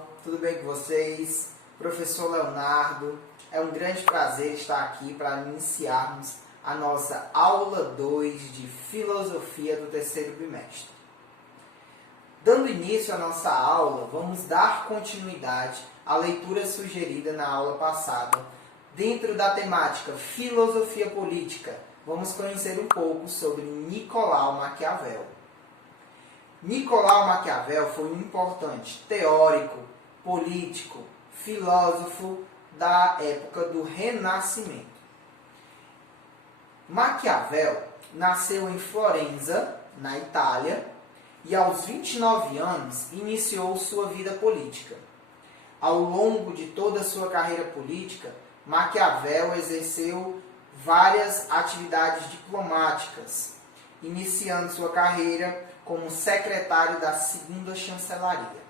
pessoal, tudo bem com vocês? Professor Leonardo, é um grande prazer estar aqui para iniciarmos a nossa aula 2 de Filosofia do terceiro bimestre. Dando início à nossa aula, vamos dar continuidade à leitura sugerida na aula passada. Dentro da temática Filosofia Política, vamos conhecer um pouco sobre Nicolau Maquiavel. Nicolau Maquiavel foi um importante teórico, político, filósofo da época do Renascimento. Maquiavel nasceu em Florença, na Itália, e aos 29 anos iniciou sua vida política. Ao longo de toda a sua carreira política, Maquiavel exerceu várias atividades diplomáticas, iniciando sua carreira como secretário da segunda chancelaria.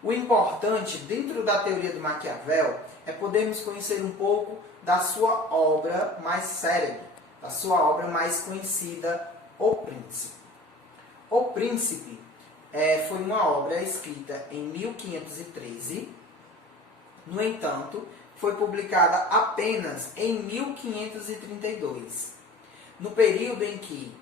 O importante dentro da teoria do Maquiavel é podermos conhecer um pouco da sua obra mais célebre, da sua obra mais conhecida, O Príncipe. O Príncipe foi uma obra escrita em 1513, no entanto, foi publicada apenas em 1532, no período em que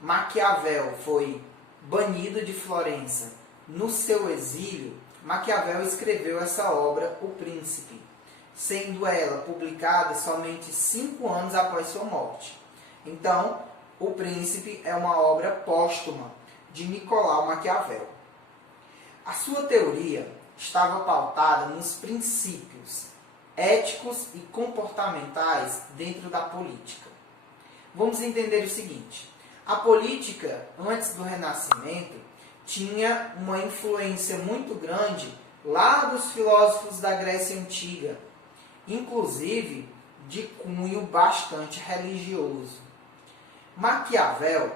Maquiavel foi banido de Florença. No seu exílio, Maquiavel escreveu essa obra, O Príncipe, sendo ela publicada somente 5 anos após sua morte. Então, O Príncipe é uma obra póstuma de Nicolau Maquiavel. A sua teoria estava pautada nos princípios éticos e comportamentais dentro da política. Vamos entender o seguinte: a política, antes do Renascimento, tinha uma influência muito grande lá dos filósofos da Grécia Antiga, inclusive de cunho bastante religioso. Maquiavel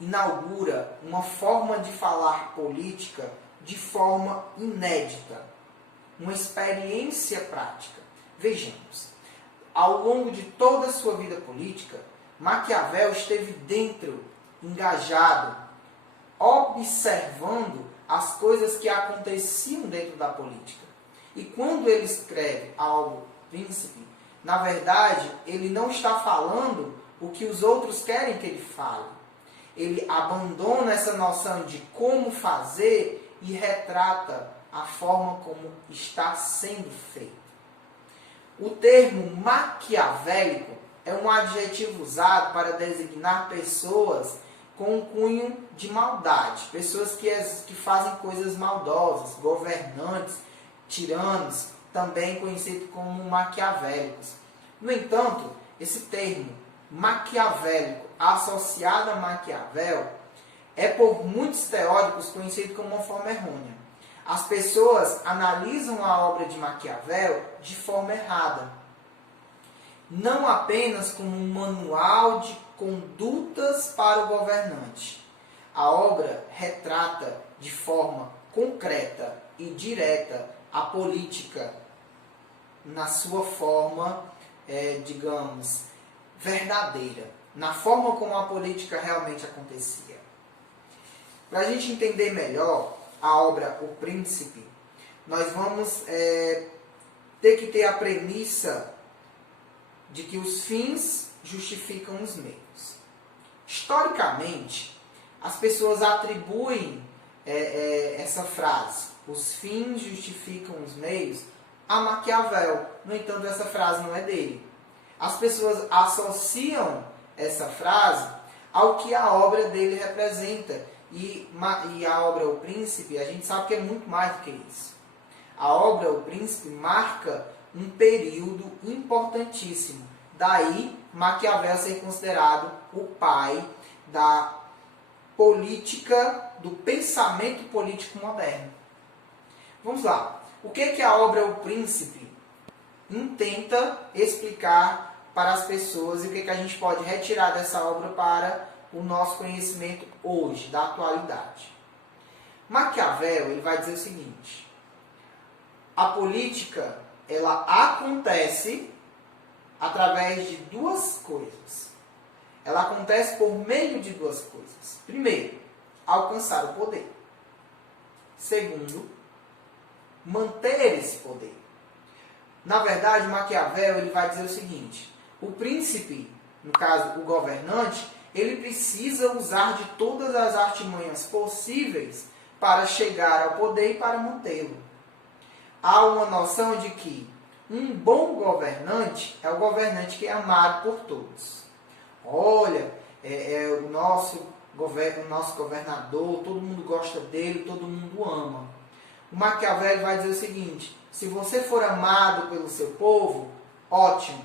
inaugura uma forma de falar política de forma inédita, uma experiência prática. Vejamos, ao longo de toda a sua vida política, Maquiavel esteve dentro, engajado, observando as coisas que aconteciam dentro da política. E quando ele escreve algo, Príncipe, na verdade, ele não está falando o que os outros querem que ele fale. Ele abandona essa noção de como fazer e retrata a forma como está sendo feito. O termo maquiavélico é um adjetivo usado para designar pessoas com um cunho de maldade, pessoas que fazem coisas maldosas, governantes, tiranos, também conhecidos como maquiavélicos. No entanto, esse termo maquiavélico associado a Maquiavel é por muitos teóricos conhecido como uma forma errônea. As pessoas analisam a obra de Maquiavel de forma errada, não apenas como um manual de condutas para o governante. A obra retrata de forma concreta e direta a política na sua forma, digamos, verdadeira, na forma como a política realmente acontecia. Para a gente entender melhor a obra O Príncipe, nós vamos ter que ter a premissa de que os fins justificam os meios. Historicamente, as pessoas atribuem essa frase, os fins justificam os meios, a Maquiavel. No entanto, essa frase não é dele. As pessoas associam essa frase ao que a obra dele representa. E a obra O Príncipe, a gente sabe que é muito mais do que isso. A obra O Príncipe marca um período importantíssimo. Daí, Maquiavel ser considerado o pai da política, do pensamento político moderno. Vamos lá. O que a obra O Príncipe intenta explicar para as pessoas e o que a gente pode retirar dessa obra para o nosso conhecimento hoje, da atualidade? Maquiavel ele vai dizer o seguinte: a política ela acontece através de duas coisas. Ela acontece por meio de duas coisas. Primeiro, alcançar o poder. Segundo, manter esse poder. Na verdade, Maquiavel ele vai dizer o seguinte: o príncipe, no caso o governante, ele precisa usar de todas as artimanhas possíveis para chegar ao poder e para mantê-lo. Há uma noção de que um bom governante é o governante que é amado por todos. Olha, o nosso governador, todo mundo gosta dele, todo mundo ama. O Maquiavel vai dizer o seguinte: se você for amado pelo seu povo, ótimo.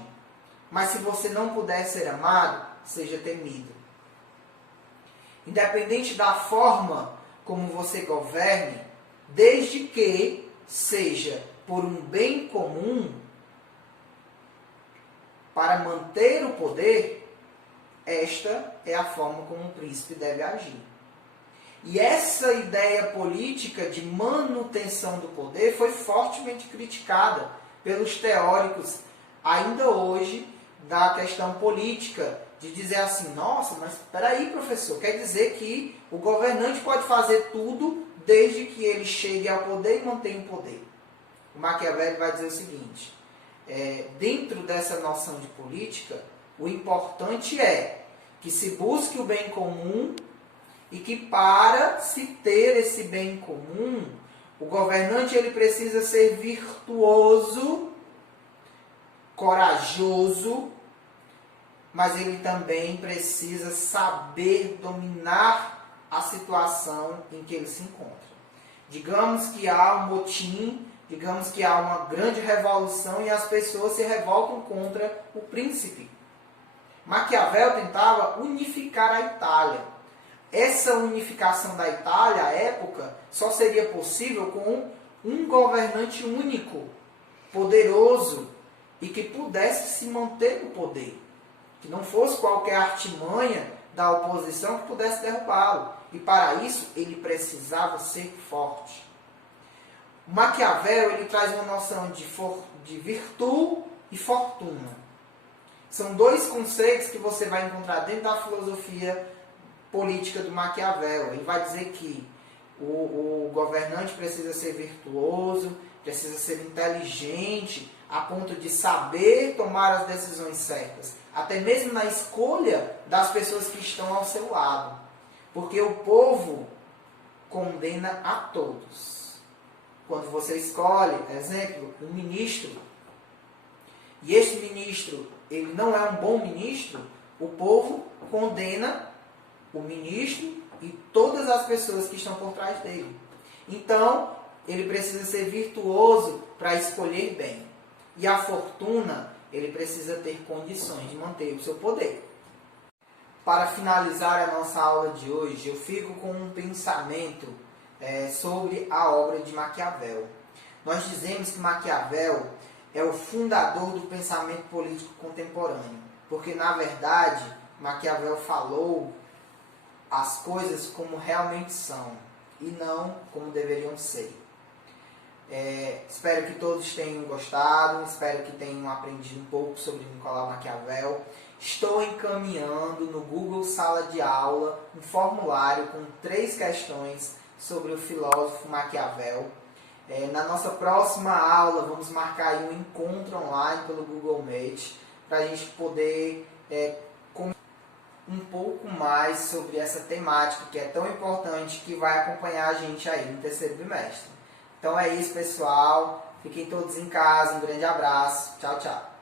Mas se você não puder ser amado, seja temido. Independente da forma como você governe, desde que seja por um bem comum, para manter o poder, esta é a forma como o príncipe deve agir. E essa ideia política de manutenção do poder foi fortemente criticada pelos teóricos, ainda hoje, da questão política, de dizer assim: nossa, mas espera aí, professor, quer dizer que o governante pode fazer tudo desde que ele chegue ao poder e mantenha o poder. O Maquiavel vai dizer o seguinte: dentro dessa noção de política, o importante é que se busque o bem comum e que, para se ter esse bem comum, o governante ele precisa ser virtuoso, corajoso, mas ele também precisa saber dominar a situação em que ele se encontra. Digamos que há um motim, digamos que há uma grande revolução e as pessoas se revoltam contra o príncipe. Maquiavel tentava unificar a Itália. Essa unificação da Itália, à época, só seria possível com um governante único, poderoso e que pudesse se manter no poder. Que não fosse qualquer artimanha da oposição que pudesse derrubá-lo. E para isso, ele precisava ser forte. O Maquiavel ele traz uma noção de virtude e fortuna. São dois conceitos que você vai encontrar dentro da filosofia política do Maquiavel. Ele vai dizer que o governante precisa ser virtuoso, precisa ser inteligente, a ponto de saber tomar as decisões certas, até mesmo na escolha das pessoas que estão ao seu lado. Porque o povo condena a todos. Quando você escolhe, exemplo, um ministro, e este ministro ele não é um bom ministro, o povo condena o ministro e todas as pessoas que estão por trás dele. Então, ele precisa ser virtuoso para escolher bem. E a fortuna, ele precisa ter condições de manter o seu poder. Para finalizar a nossa aula de hoje, eu fico com um pensamento sobre a obra de Maquiavel. Nós dizemos que Maquiavel é o fundador do pensamento político contemporâneo, porque, na verdade, Maquiavel falou as coisas como realmente são e não como deveriam ser. Espero que todos tenham gostado, espero que tenham aprendido um pouco sobre Nicolau Maquiavel. Estou encaminhando no Google Sala de Aula um formulário com 3 questões sobre o filósofo Maquiavel. Na nossa próxima aula vamos marcar aí um encontro online pelo Google Meet para a gente poder um pouco mais sobre essa temática que é tão importante, que vai acompanhar a gente aí no terceiro bimestre. Então é isso, pessoal. Fiquem todos em casa. Um grande abraço. Tchau, tchau.